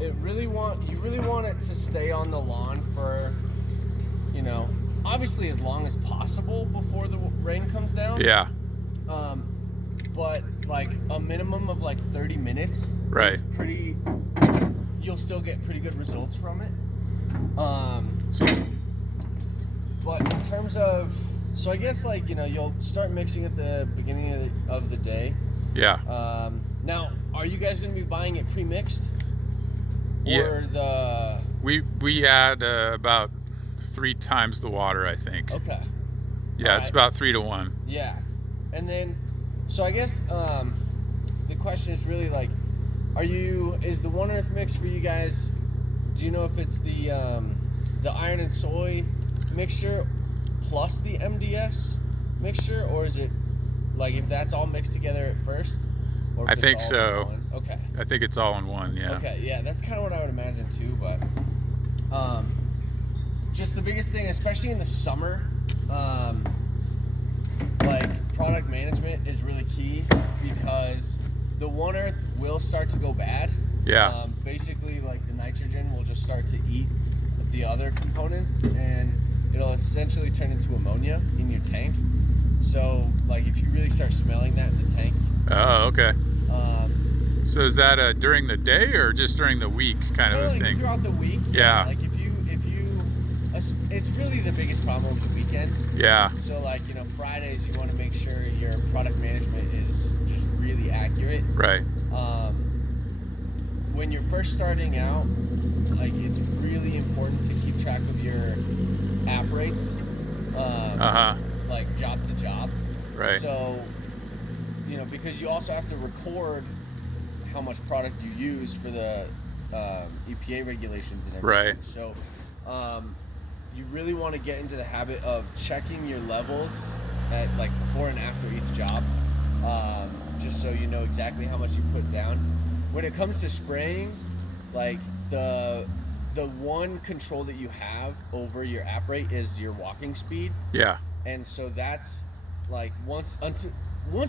you really want it to stay on the lawn for, obviously as long as possible before the rain comes down. Yeah. But like a minimum of like 30 minutes. Right. Is pretty. You'll still get pretty good results from it. But in terms of, so I guess like you'll start mixing at the beginning of the day. Yeah. Now, are you guys going to be buying it pre-mixed? Or Yeah. We add about 3 times the water, I think. Okay. Yeah, All it's right. about 3 to 1. Yeah. And then, so I guess the question is really like, is the One Earth mix for you guys, do you know if it's the iron and soy mixture plus the MDS mixture, or is it like if that's all mixed together at first? Or if I it's think all so. in one? Okay. I think it's all in one, yeah. Okay, yeah, that's kind of what I would imagine too, but just the biggest thing, especially in the summer, like product management is really key because the One Earth will start to go bad. Yeah. Basically, like the nitrogen will just start to eat the other components, and it'll essentially turn into ammonia in your tank. So, like, if you really start smelling that in the tank. Oh, okay. So is that during the day or just during the week kind of a like thing? Throughout the week. Yeah. Like if you, it's really the biggest problem over the weekends. Yeah. So like Fridays you want to make sure your product management is just really accurate. Right. When you're first starting out, like it's really important to keep track of your app rates. Like job to job. Right. So, because you also have to record how much product you use for the EPA regulations and everything. Right. So, you really want to get into the habit of checking your levels at like before and after each job, just so you know exactly how much you put down. When it comes to spraying, like the one control that you have over your app rate is your walking speed. Yeah. And so that's like once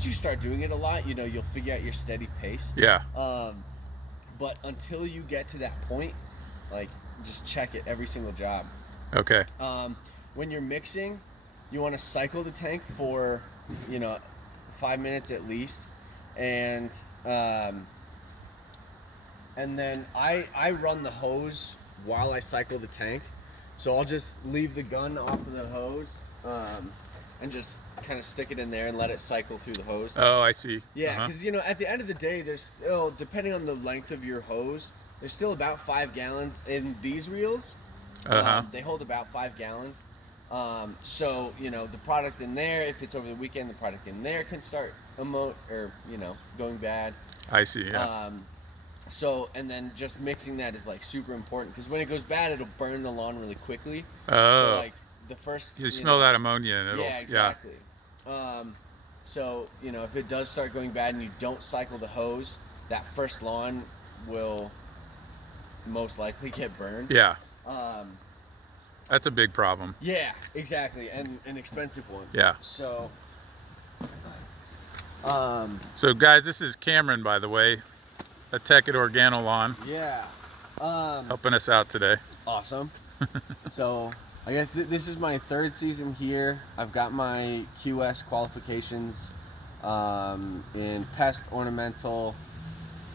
you start doing it a lot, you'll figure out your steady pace. Yeah. But until you get to that point, like just check it every single job. Okay. When you're mixing, you want to cycle the tank for 5 minutes at least, and then I run the hose while I cycle the tank, so I'll just leave the gun off of the hose and just kind of stick it in there and let it cycle through the hose. Oh, I see. Yeah, because at the end of the day, there's still, depending on the length of your hose, there's still about 5 gallons in these reels. They hold about 5 gallons. So the product in there, if it's over the weekend, the product in there can start going bad. I see. Yeah. So, and then just mixing that is like super important because when it goes bad, it'll burn the lawn really quickly. Oh. So like the first. You smell that ammonia and it'll. Yeah, exactly. So if it does start going bad and you don't cycle the hose, that first lawn will most likely get burned. Yeah. That's a big problem. Yeah, exactly, and an expensive one. Yeah. So. So guys, this is Cameron, by the way, a Tech at Organolawn. Yeah. Helping us out today. Awesome. So I guess this is my 3rd season here. I've got my QS qualifications in pest, ornamental,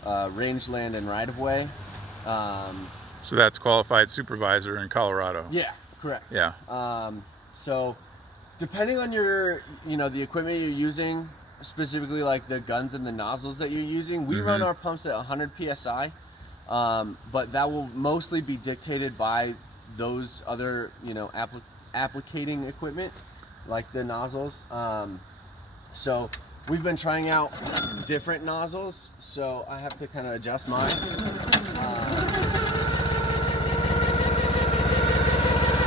rangeland, and right-of-way. So that's qualified supervisor in Colorado. Yeah, correct. Yeah. So depending on your, the equipment you're using, specifically like the guns and the nozzles that you're using, we run our pumps at 100 PSI, but that will mostly be dictated by those other, applicating equipment, like the nozzles. So we've been trying out different nozzles, so I have to kind of adjust mine.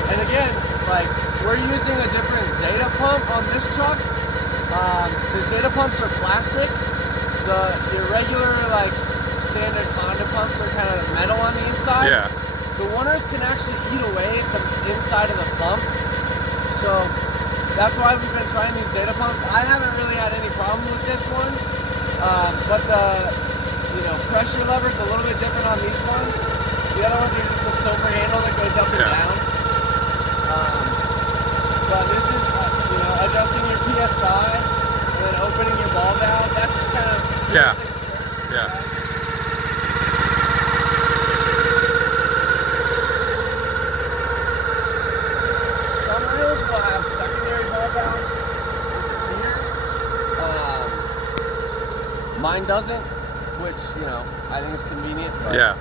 And again, like we're using a different Zeta pump on this truck. The Zeta pumps are plastic. The regular like standard Honda pumps are kind of metal on the inside. Yeah. The One Earth can actually eat away at the inside of the pump. So that's why we've been trying these Zeta pumps. I haven't really had any problem with this one. But the pressure lever is a little bit different on these ones. other ones are just a silver handle that goes up and down. But this is, adjusting your PSI and then opening your ball valve. That's just kind of basics first. Yeah. Some reels will have secondary ball valves here. Mine doesn't, which, I think is convenient. But, Yeah.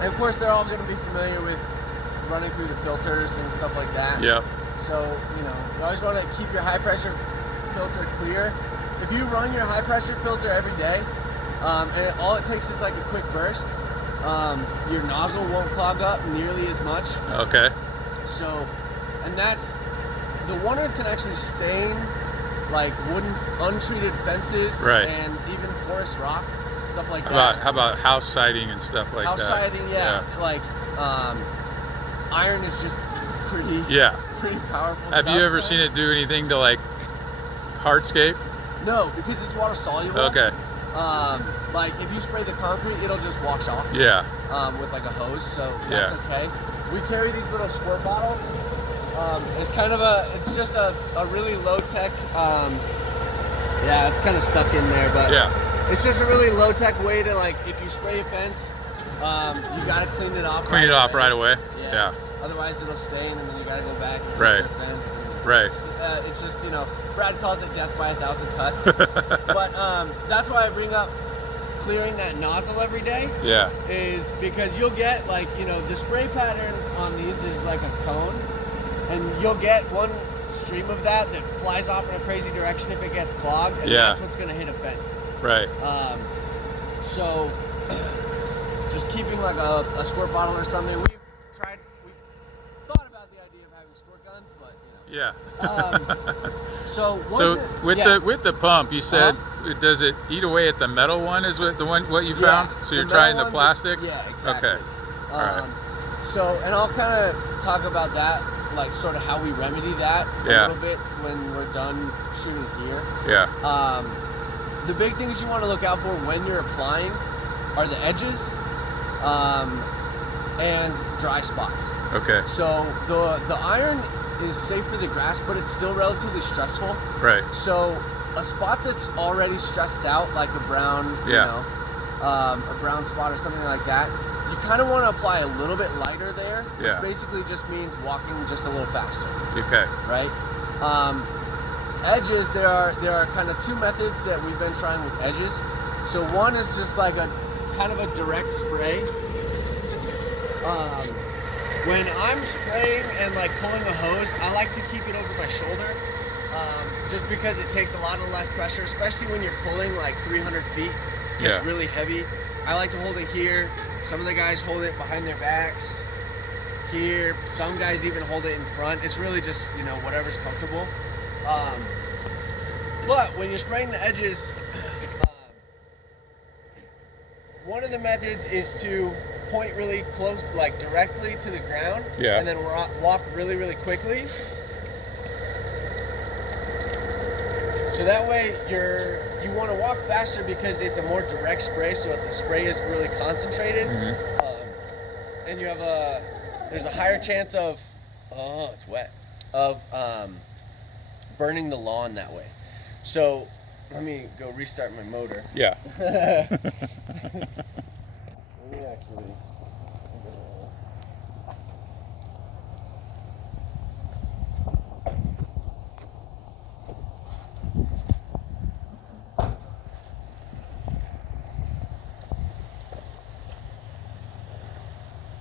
And of course, they're all going to be familiar with running through the filters and stuff like that. Yep. So, you always want to keep your high pressure filter clear. If you run your high pressure filter every day, and all it takes is like a quick burst, your nozzle won't clog up nearly as much. Okay. So, and that's, the One Earth can actually stain like wooden untreated fences and even porous rock, stuff like that. How about house siding and stuff like house that? House siding, yeah. Like, iron is just pretty powerful. Have you ever seen it do anything to like hardscape? No, because it's water soluble. Okay. Like if you spray the concrete, it'll just wash off. Yeah. With like a hose, so that's okay. We carry these little squirt bottles. It's kind of it's just a really low tech. Yeah, it's kind of stuck in there, but it's just a really low tech way to, like, if you spray a fence, you gotta clean it off. Clean it off right away. Yeah. Otherwise, it'll stain, and then you gotta go back and Right. fix the fence. And Right. it's just, Brad calls it death by 1,000 cuts. But that's why I bring up clearing that nozzle every day. Yeah. Is because you'll get, like, the spray pattern on these is like a cone, and you'll get one stream of that flies off in a crazy direction if it gets clogged, and that's what's gonna hit a fence. Right. So just keeping like a squirt bottle or something. We thought about the idea of having squirt guns, but So with the pump, you said, does it eat away at the metal one? Is what you found? So you're trying the plastic? Yeah, exactly. Okay. All right. So, and I'll kind of talk about that, like sort of how we remedy that a little bit when we're done shooting here. Yeah. The big things you want to look out for when you're applying are the edges and dry spots. Okay. So the iron is safe for the grass, but it's still relatively stressful. Right. So a spot that's already stressed out, like a brown, a brown spot or something like that, you kind of want to apply a little bit lighter there, which basically just means walking just a little faster. Okay. Right? Edges, there are kind of two methods that we've been trying with edges. So one is just like a kind of a direct spray. When I'm spraying and like pulling a hose, I like to keep it over my shoulder, just because it takes a lot of less pressure, especially when you're pulling like 300 feet. It's really heavy. I like to hold it here. Some of the guys hold it behind their backs. Here, some guys even hold it in front. It's really just, whatever's comfortable. But when you're spraying the edges, one of the methods is to point really close, like directly to the ground, and then walk really, really quickly. So that way you want to walk faster because it's a more direct spray, so the spray is really concentrated, and there's a higher chance of, it's wet, of burning the lawn that way. So let me go restart my motor. Yeah.